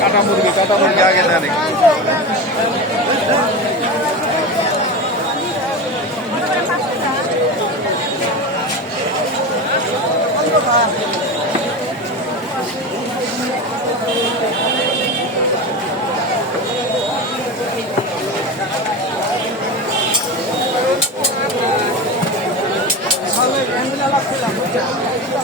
কাটা মুরগি কাটা মুরগি আগে জানি।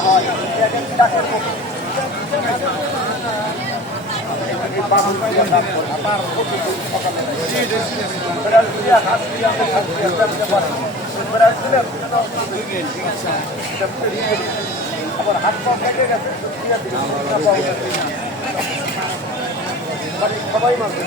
হয়। আমার হাত পা কেটে গেছে সবাই মানুষ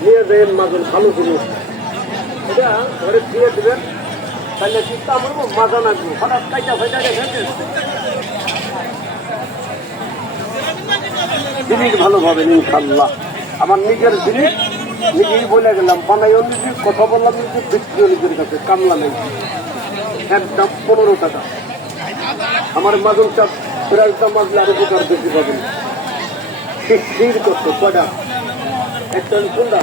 নিয়ে দেন মাজন ভালো জিনিস এটা ঘরে দিয়ে দেবেন, তাহলে চিন্তা করব মাজা লাগবে হঠাৎ কাইটা ফাইটা ফেলতে জিনিস ভালো পাবেন ইনশাল্লাহ আমার নিজের জিনিস, নিজেই বলে গেলাম, বানাইও নিজে, কথা বললাম নিজে, বিক্রিও নিজের কাছে, কামলা নেই। একদম পনেরো টাকা। আমার মাজন চাপ প্রায় দাম মাজলে আরও কোথাও বেশি পাবেন। স্থির করতো কটা একটা কোনটা